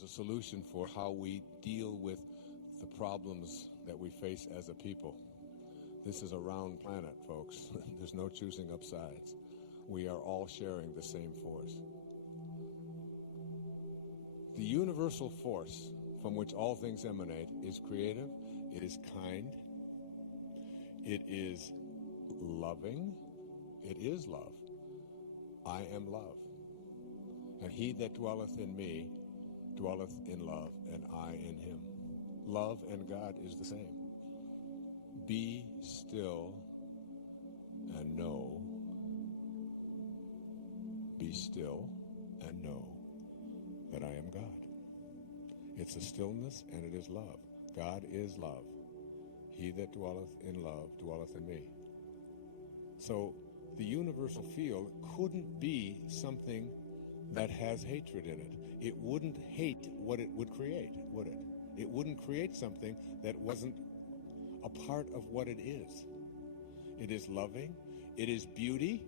was a solution for how we deal with the problems that we face as a people. This is a round planet, folks. There's no choosing up sides. We are all sharing the same force. The universal force from which all things emanate is creative, it is kind, it is loving, it is love. I am love. And he that dwelleth in me dwelleth in love, and I in him. Love and God is the same. Be still and know. Be still and know that I am God. It's a stillness and it is love. God is love. He that dwelleth in love dwelleth in me. So the universal field couldn't be something that has hatred in it. It wouldn't hate what it would create, would it? It wouldn't create something that wasn't a part of what it is. It is loving. It is beauty.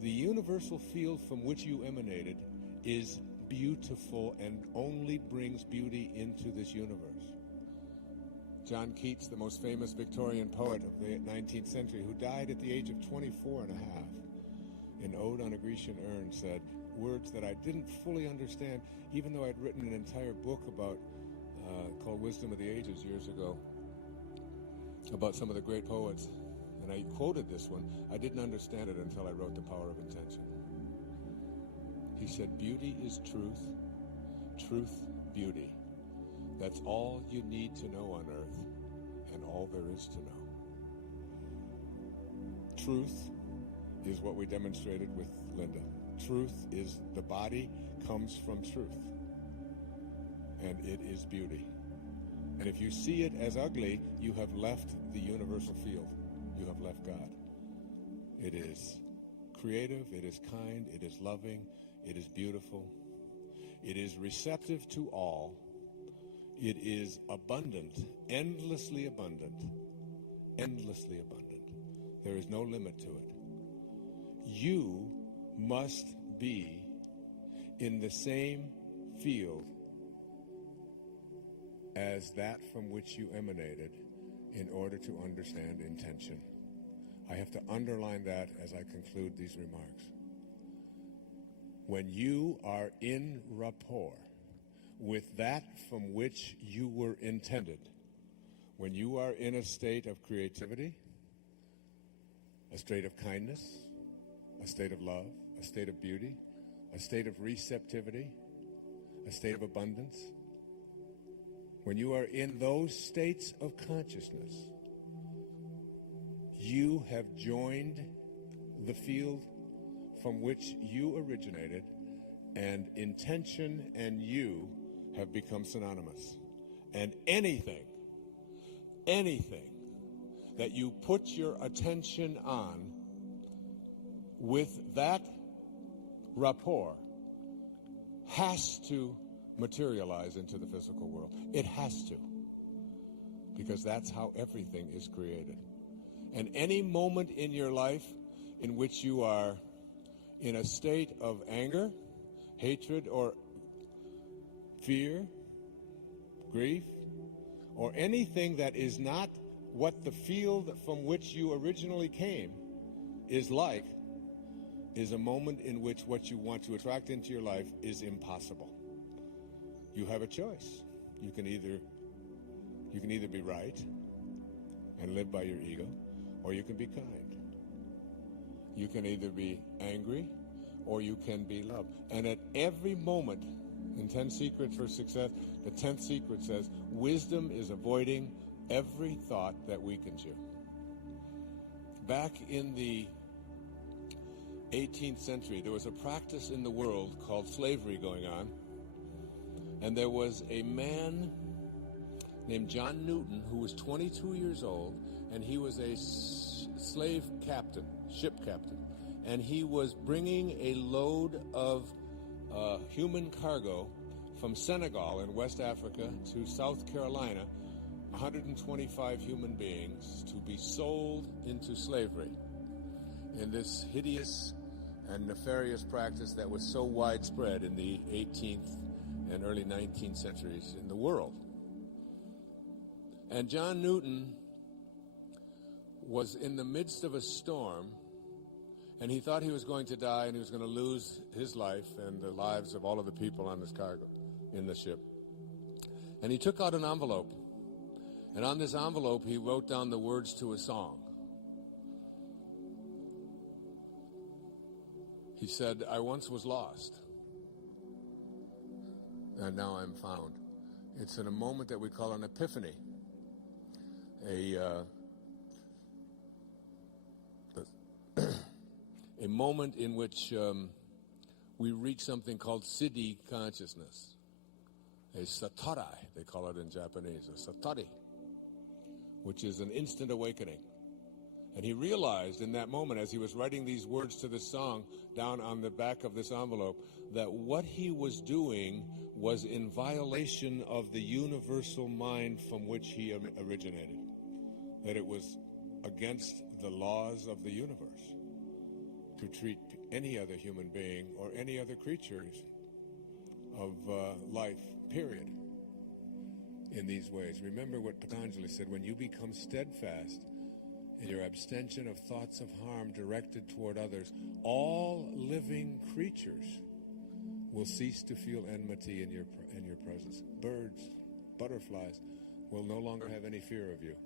The universal field from which you emanated is beautiful and only brings beauty into this universe. John Keats, the most famous Victorian poet of the 19th century, who died at the age of 24 and a half, in Ode on a Grecian Urn, said words that I didn't fully understand, even though I'd written an entire book about called Wisdom of the Ages years ago, about some of the great poets. And I quoted this one. I didn't understand it until I wrote The Power of Intention. He said, beauty is truth, truth, beauty. That's all you need to know on earth, and all there is to know. Truth is what we demonstrated with Linda. Truth is, the body comes from truth, and it is beauty. And if you see it as ugly, you have left the universal field. You have left God. It is creative, it is kind, it is loving, it is beautiful, it is receptive to all, it is abundant, endlessly abundant, endlessly abundant. There is no limit to it. You must be in the same field as that from which you emanated in order to understand intention. I have to underline that as I conclude these remarks. When you are in rapport with that from which you were intended, when you are in a state of creativity, a state of kindness, a state of love, a state of beauty, a state of receptivity, a state of abundance, when you are in those states of consciousness, you have joined the field from which you originated, and intention and you have become synonymous. And anything that you put your attention on with that rapport has to materialize into the physical world. It has to, because that's how everything is created. And any moment in your life in which you are in a state of anger, hatred, or fear, grief, or anything that is not what the field from which you originally came is like, is a moment in which what you want to attract into your life is impossible. You have a choice. You can either be right and live by your ego, or you can be kind. You can either be angry or you can be love. And at every moment, in 10 Secrets for Success, the 10th secret says, wisdom is avoiding every thought that weakens you. Back in the 18th century, there was a practice in the world called slavery going on. And there was a man named John Newton who was 22 years old, and he was a slave captain, ship captain. And he was bringing a load of human cargo from Senegal in West Africa to South Carolina, 125 human beings, to be sold into slavery in this hideous and nefarious practice that was so widespread in the 18th and early 19th centuries in the world. And John Newton was in the midst of a storm, and he thought he was going to die, and he was going to lose his life and the lives of all of the people on this cargo in the ship. And he took out an envelope, and on this envelope he wrote down the words to a song. He said, "I once was lost, and now I'm found." It's in a moment that we call an epiphany, a moment in which we reach something called siddhi consciousness, a satori, they call it in Japanese, a satori, which is an instant awakening. And he realized in that moment, as he was writing these words to this song down on the back of this envelope, that what he was doing was in violation of the universal mind from which he originated, that it was against the laws of the universe to treat any other human being or any other creatures of life, period, in these ways. Remember what Patanjali said: when you become steadfast in your abstention of thoughts of harm directed toward others, all living creatures will cease to feel enmity in your presence. Birds, butterflies will no longer have any fear of you.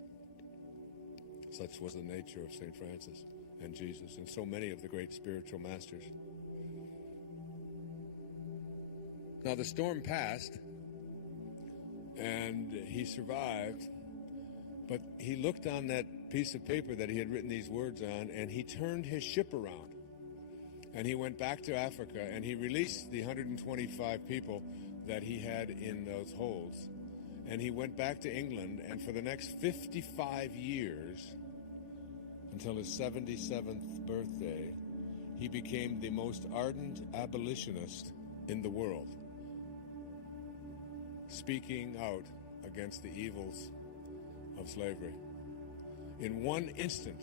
Such was the nature of St. Francis and Jesus and so many of the great spiritual masters. Now the storm passed, and he survived, but he looked on that piece of paper that he had written these words on, and he turned his ship around, and he went back to Africa, and he released the 125 people that he had in those holds, and he went back to England, and for the next 55 years, until his 77th birthday, he became the most ardent abolitionist in the world, speaking out against the evils of slavery. In one instant,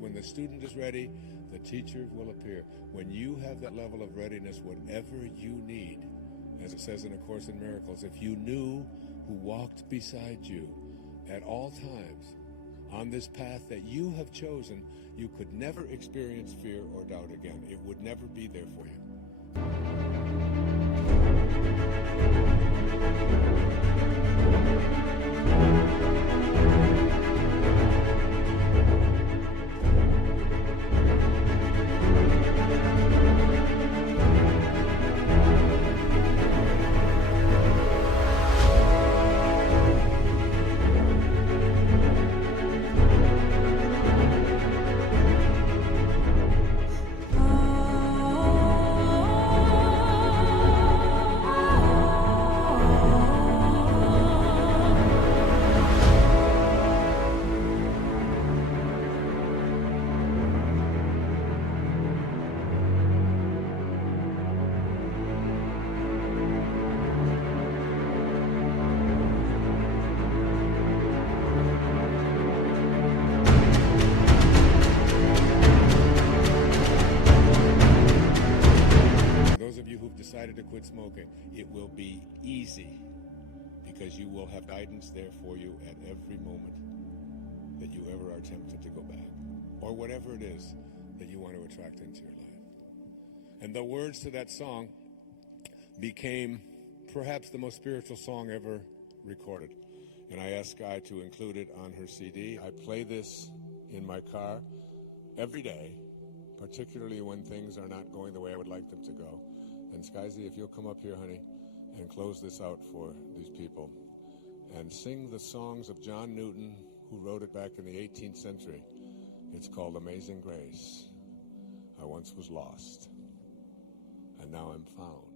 when the student is ready, the teacher will appear. When you have that level of readiness, whatever you need, as it says in A Course in Miracles, if you knew who walked beside you at all times on this path that you have chosen, you could never experience fear or doubt again. It would never be there for you. To quit smoking, it will be easy, because you will have guidance there for you at every moment that you ever are tempted to go back, or whatever it is that you want to attract into your life. And the words to that song became perhaps the most spiritual song ever recorded. And I asked Guy to include it on her CD. I play this in my car every day, particularly when things are not going the way I would like them to go. And Skyzy, if you'll come up here, honey, and close this out for these people and sing the songs of John Newton, who wrote it back in the 18th century. It's called Amazing Grace. I once was lost, and now I'm found.